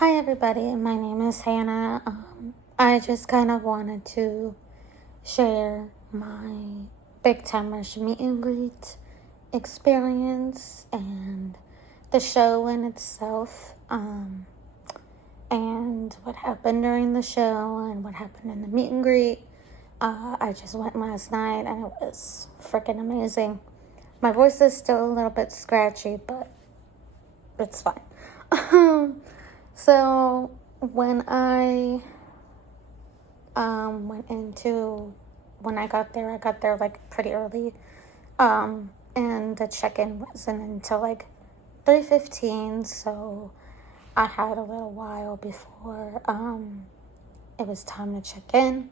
Hi everybody, my name is Hannah. I just kind of wanted to share my Big Time Rush meet and greet experience and the show in itself, and what happened during the show and what happened in the meet and greet. I just went last night and it was freaking amazing. My voice is still a little bit scratchy, but it's fine. So when I when I got there like pretty early, and the check-in wasn't until like 3:15, so I had a little while before it was time to check in,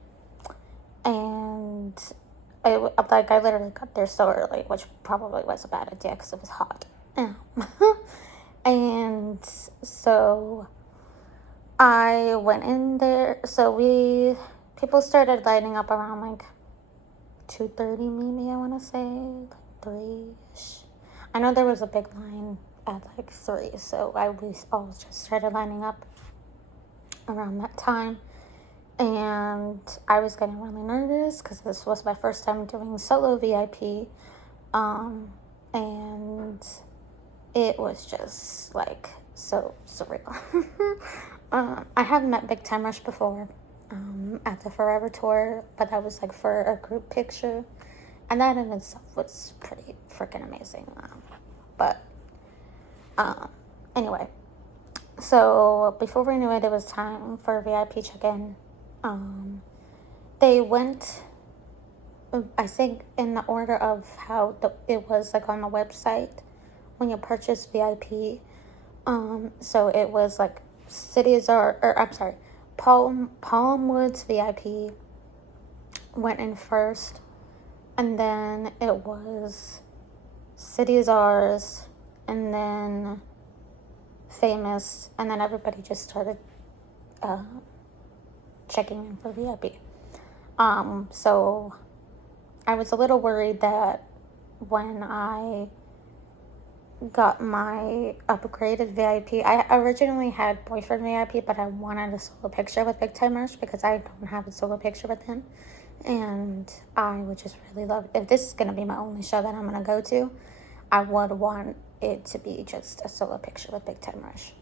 and I literally got there so early, which probably was a bad idea because it was hot. And so I went in there. So people started lining up around like 2:30, maybe, I want to say, like 3-ish. I know there was a big line at like 3, so we all just started lining up around that time. And I was getting really nervous because this was my first time doing solo VIP. And it was just like so surreal. I haven't met Big Time Rush before at the Forever Tour, but that was like for a group picture, and that in itself was pretty freaking amazing. But anyway, so before we knew it, it was time for VIP check-in. They went, I think, in the order of how it was like on the website when you purchase VIP. So it was like Palmwoods VIP went in first, and then it was City is Ours, and then Famous, and then everybody just started checking in for VIP. So I was a little worried that when I got my upgraded VIP. I originally had boyfriend VIP, but I wanted a solo picture with Big Time Rush because I don't have a solo picture with him. And I would just really love, if this is going to be my only show that I'm going to go to, I would want it to be just a solo picture with Big Time Rush.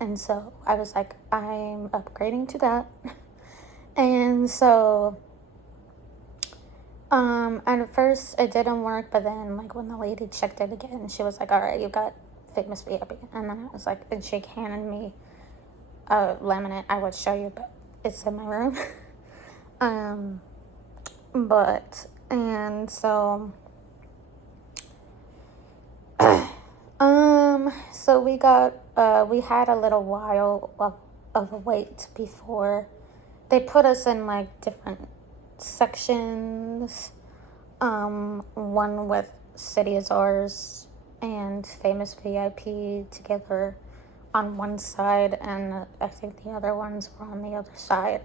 And so I was like, I'm upgrading to that. And so at first it didn't work, but then like when the lady checked it again, she was like, all right, you got Famous VIP. And then I was like, and she handed me a laminate. I would show you, but it's in my room. So we had a little while of a wait before they put us in like different sections. One with City is Ours and Famous VIP together on one side, and I think the other ones were on the other side.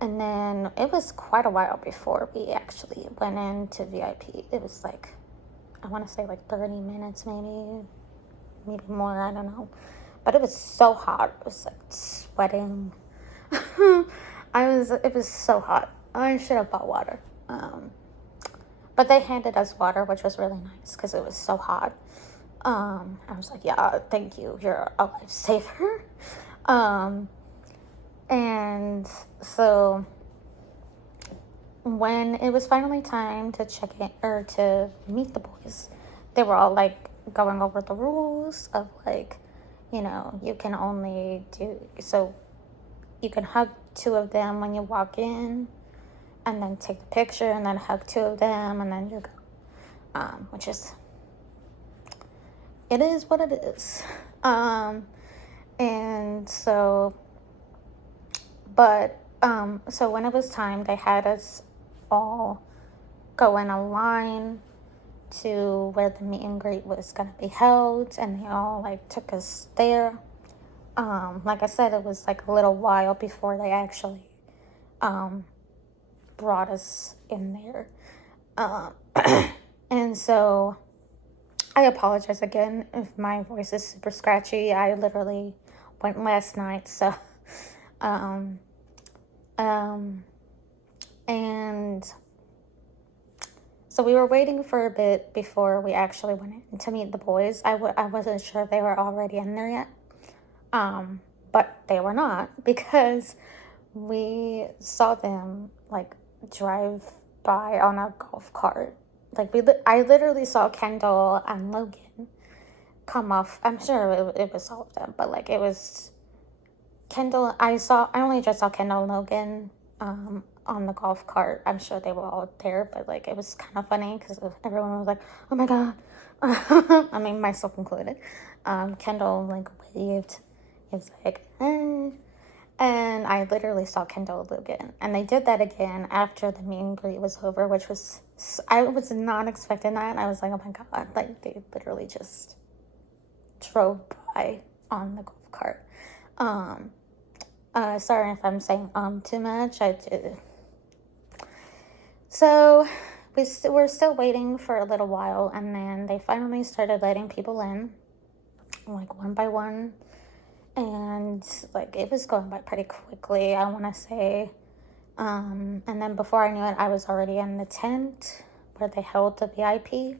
And then it was quite a while before we actually went into VIP. It was like, I want to say like 30 minutes, maybe more, I don't know. But it was so hot. It was like sweating. It was so hot. I should have bought water. But they handed us water, which was really nice because it was so hot. I was like, yeah, thank you. You're a lifesaver. And so when it was finally time to check in or to meet the boys, they were all like going over the rules of like, you can only you can hug 2 of them when you walk in, and then take the picture, and then hug 2 of them, and then you go. Which is, it is what it is. And so, so when it was time, they had us all go in a line to where the meet and greet was going to be held, and they all like took us there. Like I said, it was like a little while before they actually brought us in there. And so I apologize again if my voice is super scratchy. I literally went last night. So, um, um, and so we were waiting for a bit before we actually went in to meet the boys. I wasn't sure they were already in there yet. But they were not, because we saw them like drive by on a golf cart. Like I literally saw Kendall and Logan come off. I'm sure it was all of them, but like it was Kendall. I only just saw Kendall and Logan on the golf cart. I'm sure they were all there, but like it was kind of funny because everyone was like, "Oh my god!" I mean, myself included. Kendall like waved. He's like, "Hey." And I literally saw Kendall and Logan. And they did that again after the meet and greet was over, which was, I was not expecting that. I was like, oh my god, like they literally just drove by on the golf cart. Sorry if I'm saying too much. I did. So we're still waiting for a little while, and then they finally started letting people in, like one by one. And like it was going by pretty quickly, I want to say. And then before I knew it, I was already in the tent where they held the VIP.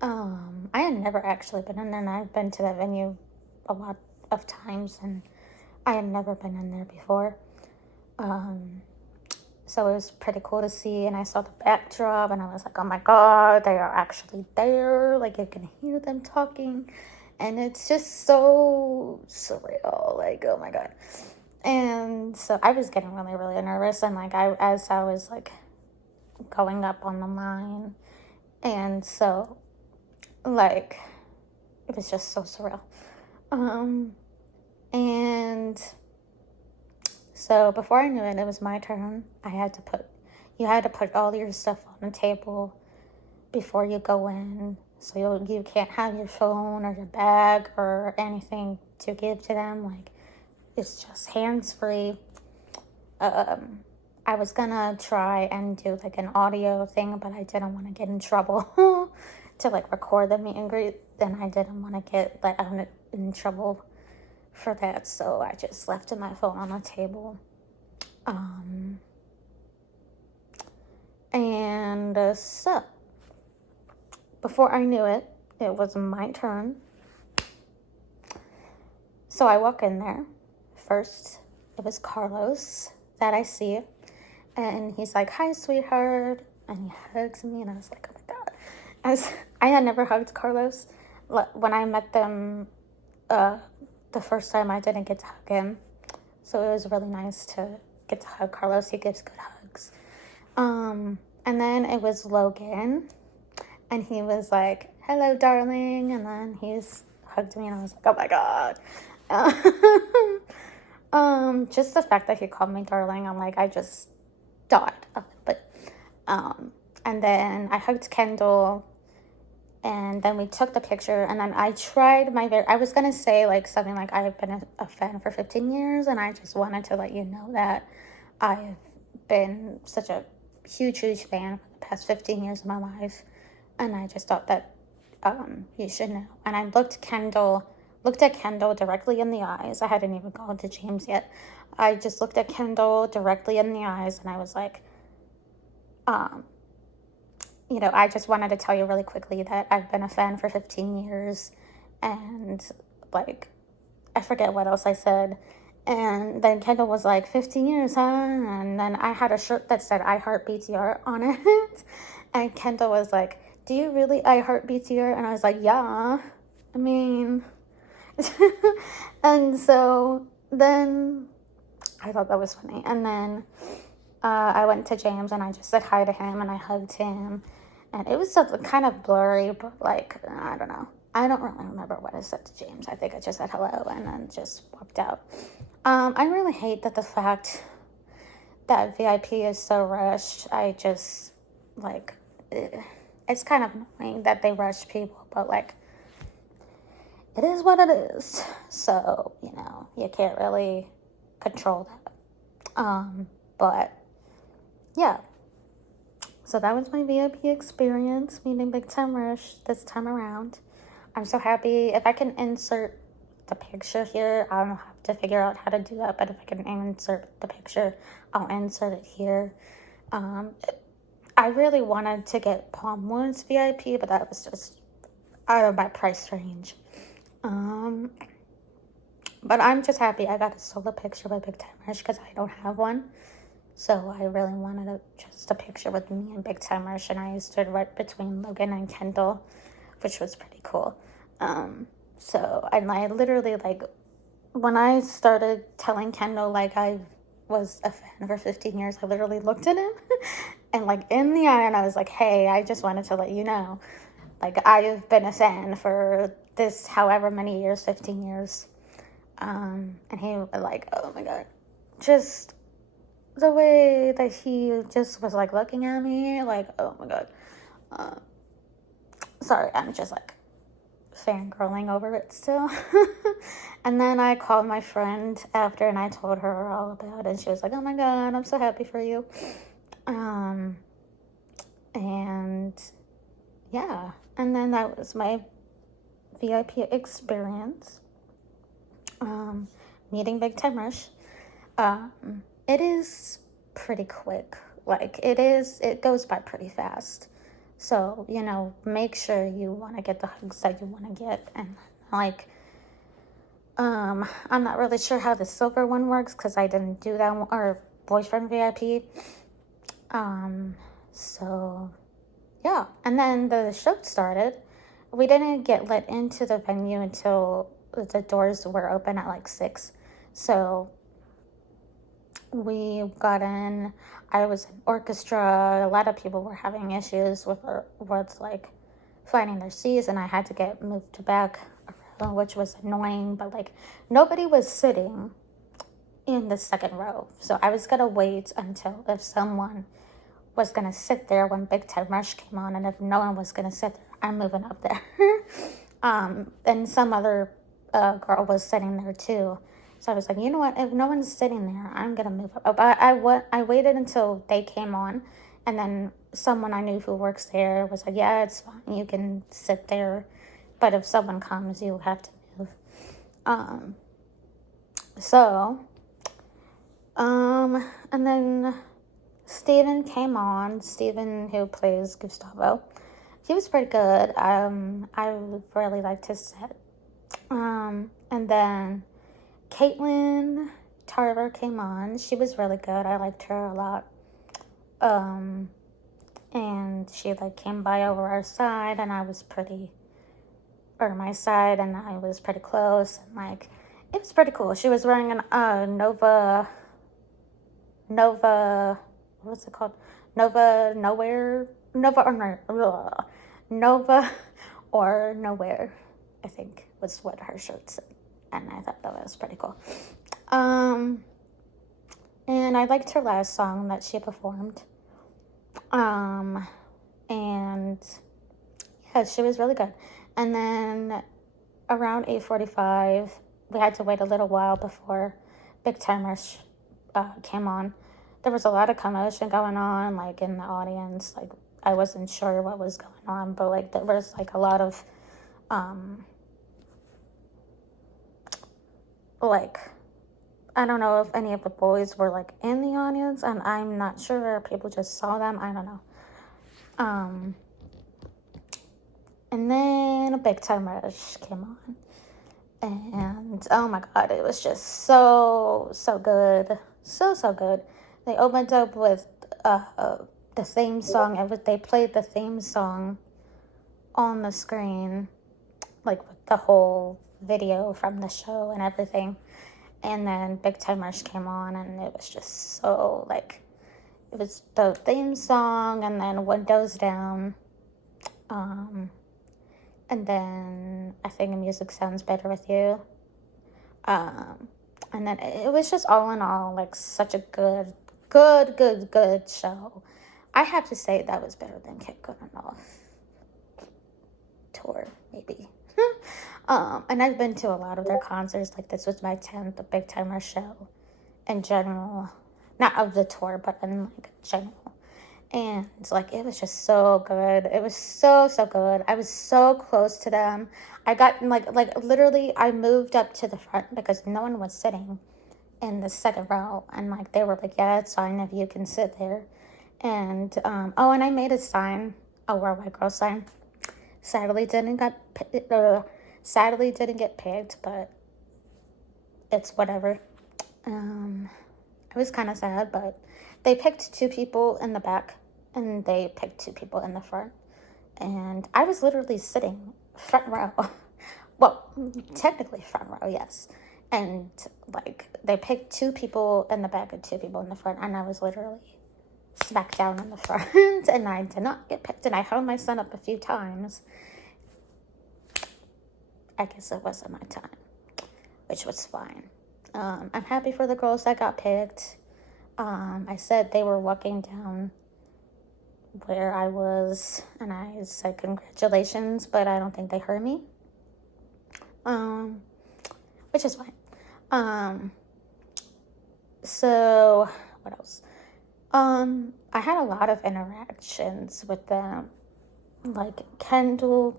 I had never actually been in there, and I've been to that venue a lot of times, and I had never been in there before. So it was pretty cool to see, and I saw the backdrop, and I was like, oh my god, they are actually there. Like, you can hear them talking, and it's just so surreal. Like, oh my god. And so I was getting really, really nervous, and like as I was like going up on the line, and so like it was just so surreal. And so before I knew it, it was my turn. You had to put all your stuff on the table before you go in. So you can't have your phone or your bag or anything to give to them. Like, it's just hands-free. I was gonna try and do like an audio thing, but I didn't want to get in trouble to like record the meet and greet. Then I didn't want to get let out in trouble for that, so I just left my phone on the table. So before I knew it, it was my turn. So I walk in there. First, it was Carlos that I see, and he's like, "Hi, sweetheart," and he hugs me, and I was like, "Oh my god!" I had never hugged Carlos. When I met them, the first time I didn't get to hug him, so it was really nice to get to hug Carlos. He gives good hugs. And then it was Logan, and he was like, "Hello, darling," and then he's hugged me, and I was like, "Oh my god." Just the fact that he called me darling, I'm like, I just died a little bit. And then I hugged Kendall, and then we took the picture, and then I tried I was gonna say like something like, I have been a fan for 15 years, and I just wanted to let you know that I've been such a huge fan for the past 15 years of my life, and I just thought that you should know. And I looked at Kendall directly in the eyes. I hadn't even gone to James yet. I just looked at Kendall directly in the eyes, and I was like, I just wanted to tell you really quickly that I've been a fan for 15 years, and like, I forget what else I said. And then Kendall was like, 15 years, huh? And then I had a shirt that said I Heart BTR on it. And Kendall was like, do you really I Heart BTR? And I was like, yeah. I mean... And so then I thought that was funny. And then I went to James, and I just said hi to him, and I hugged him. And it was kind of blurry, but like, I don't know. I don't really remember what I said to James. I think I just said hello and then just walked out. I really hate that the fact that VIP is so rushed. I just, like, it's kind of annoying that they rush people, but like, it is what it is. So, you can't really control that. But yeah. So that was my VIP experience, meeting Big Time Rush this time around. I'm so happy. If I can insert the picture here. I'll have to figure out how to do that, but if I can insert the picture, I'll insert it here. I really wanted to get Palm Woods VIP, but that was just out of my price range. But I'm just happy I got a solo picture with Big Timers because I don't have one. So I really wanted just a picture with me and Big Timers, and I stood right between Logan and Kendall, which was pretty cool. So I literally, like, when I started telling Kendall, like, I was a fan for 15 years, I literally looked at him and, like, in the eye, and I was like, hey, I just wanted to let you know, like, I've been a fan for this however many years, 15 years. And he was like, oh my God, just the way that he just was, like, looking at me, like, oh my God. Sorry, I'm just, like, fangirling over it still. And then I called my friend after, and I told her all about it, and she was like, oh my God, I'm so happy for you. And yeah, and then that was my VIP experience. Meeting Big Timers. It is pretty quick. Like, it goes by pretty fast. So, you know, make sure you want to get the hugs that you want to get. And, like, I'm not really sure how the silver one works because I didn't do that one, or boyfriend VIP. So, yeah. And then the show started. We didn't get let into the venue until the doors were open at, like, 6. So we got in. I was in orchestra. A lot of people were having issues with like, finding their seats, and I had to get moved back, which was annoying. But, like, nobody was sitting in the second row. So I was going to wait until if someone was going to sit there when Big Time Rush came on, and if no one was going to sit there, I'm moving up there. And some other girl was sitting there too. So I was like, you know what? If no one's sitting there, I'm going to move up. But I waited until they came on. And then someone I knew who works there was like, yeah, it's fine. You can sit there. But if someone comes, you have to move. And then Steven came on. Steven, who plays Gustavo. He was pretty good. I really liked his set. And then Caitlin Tarver came on. She was really good. I liked her a lot. And she, like, came by over our side, and my side, and I was pretty close, and, like, it was pretty cool. She was wearing an Nova, what's it called? Nova or Nowhere, I think was what her shirt said. And I thought that was pretty cool. And I liked her last song that she performed. And yeah, she was really good. And then around 8:45, we had to wait a little while before Big Timers came on. There was a lot of commotion going on, like, in the audience. Like, I wasn't sure what was going on, but, like, there was, like, a lot of like, I don't know if any of the boys were, like, in the audience, and I'm not sure. People just saw them. I don't know. And then a Big Time Rush came on. And, oh my God, it was just so good. So good. They opened up with the theme song. They played the theme song on the screen, like, with the whole video from the show and everything. And then Big Time Rush came on, and it was just so, like, it was the theme song, and then Windows Down. And then I think the music sounds better with you. And then it was just all in all, like, such a good show. I have to say that was better than Kid Good Enough tour, maybe. And I've been to a lot of their concerts. Like, this was my 10th Big Timer show in general. Not of the tour, but in, like, general. And like it was just so good. It was so good. I was so close to them. I got like literally I moved up to the front because no one was sitting in the second row, and like they were like, yeah, it's fine if you can sit there. And oh, and I made a sign, a Wear White Girl sign. Sadly didn't get picked, but it's whatever. I was kind of sad, but they picked 2 people in the back and they picked 2 people in the front. And I was literally sitting front row. Well, technically front row, yes. And like they picked 2 people in the back and 2 people in the front, and I was literally smack down in the front, and I did not get picked. And I held my son up a few times. I guess it wasn't my time, which was fine. I'm happy for the girls that got picked. I said they were walking down where I was, and I said congratulations, but I don't think they heard me. Which is fine. So what else? I had a lot of interactions with them. Like Kendall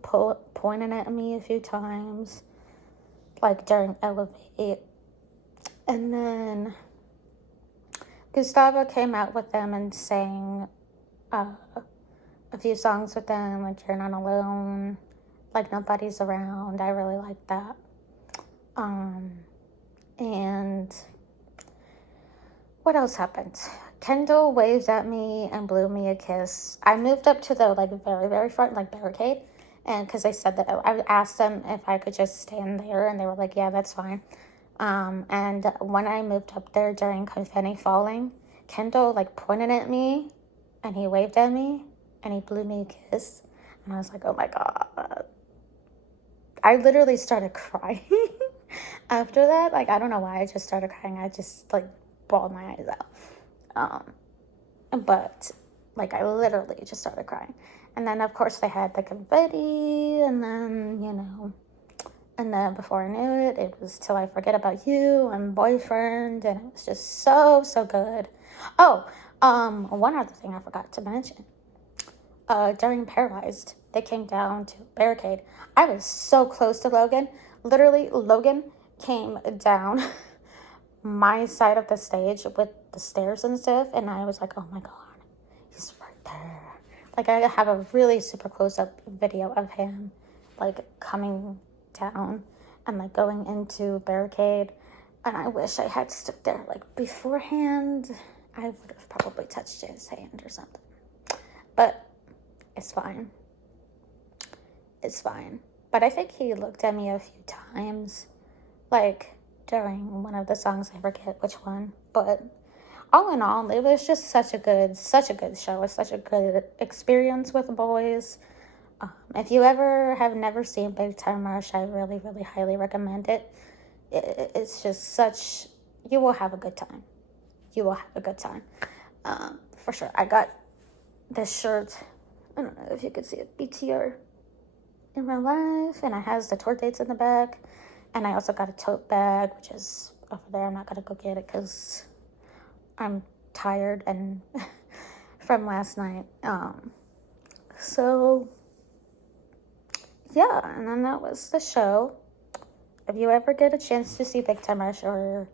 pointed at me a few times, like during Elevate. And then Gustavo came out with them and sang a few songs with them, like You're Not Alone, like Nobody's Around. I really liked that. And what else happened? Kendall waved at me and blew me a kiss. I moved up to the like very, very front, like barricade. And because they said that I asked them if I could just stand there, and they were like, yeah, that's fine. And when I moved up there during confetti falling, Kendall like pointed at me and he waved at me and he blew me a kiss. And I was like, oh my God. I literally started crying after that. Like, I don't know why I just started crying. I just like bawled my eyes out. But like I literally just started crying. And then of course they had the confetti, and then, and then before I knew it, it was Till I Forget About You and Boyfriend, and it was just so good. Oh, one other thing I forgot to mention. During Paralyzed, they came down to barricade. I was so close to Logan. Literally, Logan came down my side of the stage with the stairs and stuff, and I was like, oh my God, he's right there. Like, I have a really super close-up video of him, like, coming down and, like, going into barricade, and I wish I had stood there, like, beforehand. I would have probably touched his hand or something, but it's fine. It's fine. But I think he looked at me a few times, like, during one of the songs. I forget which one, but all in all, it was just such a good show. It's such a good experience with the boys. If you ever have never seen Big Time Rush, I really, really highly recommend it. It's just you will have a good time. You will have a good time. For sure. I got this shirt. I don't know if you could see it. BTR in real life. And it has the tour dates in the back. And I also got a tote bag, which is over there. I'm not going to go get it because I'm tired and from last night. So, yeah. And then that was the show. If you ever get a chance to see Big Time Rush, or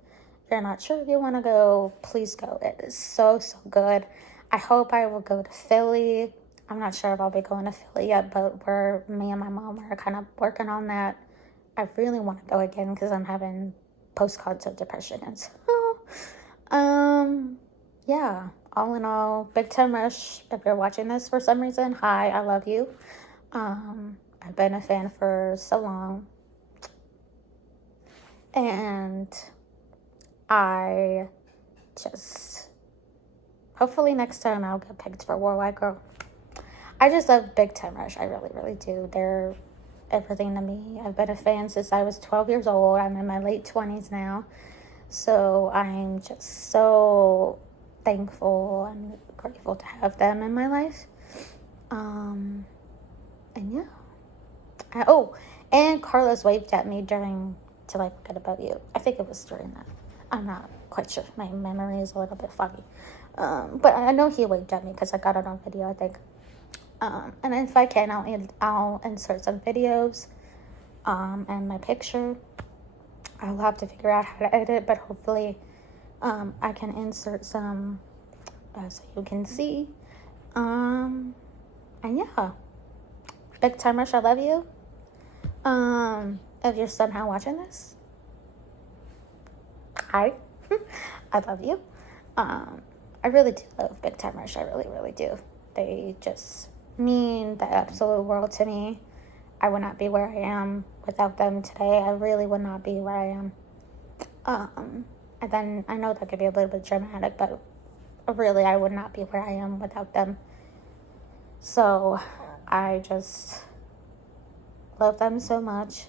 you're not sure if you want to go, please go. It is so good. I hope I will go to Philly. I'm not sure if I'll be going to Philly yet, but me and my mom are kind of working on that. I really want to go again because I'm having post-concert depression. And so, yeah, all in all, Big Time Rush, if you're watching this for some reason, hi, I love you. I've been a fan for so long. And I just, hopefully next time I'll get picked for Worldwide Girl. I just love Big Time Rush. I really, really do. They're everything to me. I've been a fan since I was 12 years old. I'm in my late 20s now. So I'm just so thankful and grateful to have them in my life. And yeah. And Carlos waved at me during Till I Forget About You. I think it was during that. I'm not quite sure. My memory is a little bit foggy. But I know he waved at me because I got it on video, I think. And if I can, I'll insert some videos and my picture. I'll have to figure out how to edit, but hopefully I can insert some so you can see. And yeah, Big Time Rush, I love you. If you're somehow watching this, hi, I love you. I really do love Big Time Rush. I really, really do. They just mean the absolute world to me. I would not be where I am without them today. I really would not be where I am. And then I know that could be a little bit dramatic, but really I would not be where I am without them. So I just love them so much.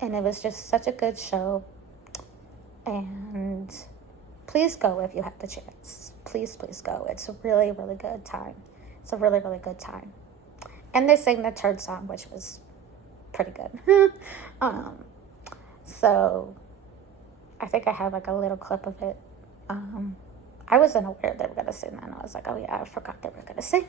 And it was just such a good show. And please go if you have the chance. Please, please go. It's a really, really good time. It's a really, really good time. And they sang the Turd song, which was pretty good. So I think I have like a little clip of it. I wasn't aware they were going to sing that. And I was like, oh yeah, I forgot they were going to sing.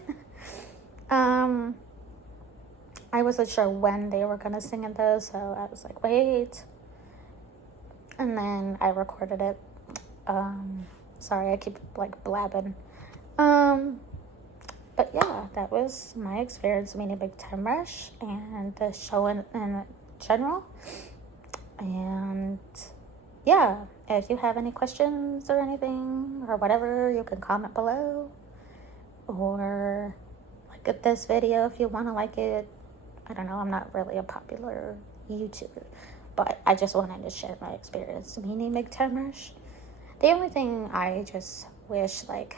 I wasn't sure when they were going to sing it though. So I was like, wait. And then I recorded it. Sorry, I keep like blabbing. But yeah, that was my experience meeting Big Time Rush and the show in general. And yeah, if you have any questions or anything or whatever, you can comment below. Or like at this video if you want to like it. I don't know, I'm not really a popular YouTuber, but I just wanted to share my experience meeting Big Time Rush. The only thing I just wish, like,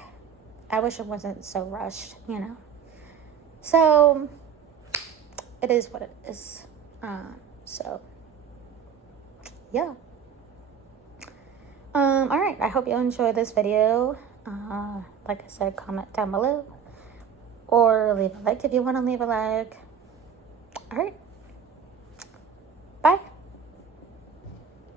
I wish it wasn't so rushed, you know. So, it is what it is. So, yeah. Alright, I hope you enjoyed this video. Like I said, comment down below. Or leave a like if you want to leave a like. Alright.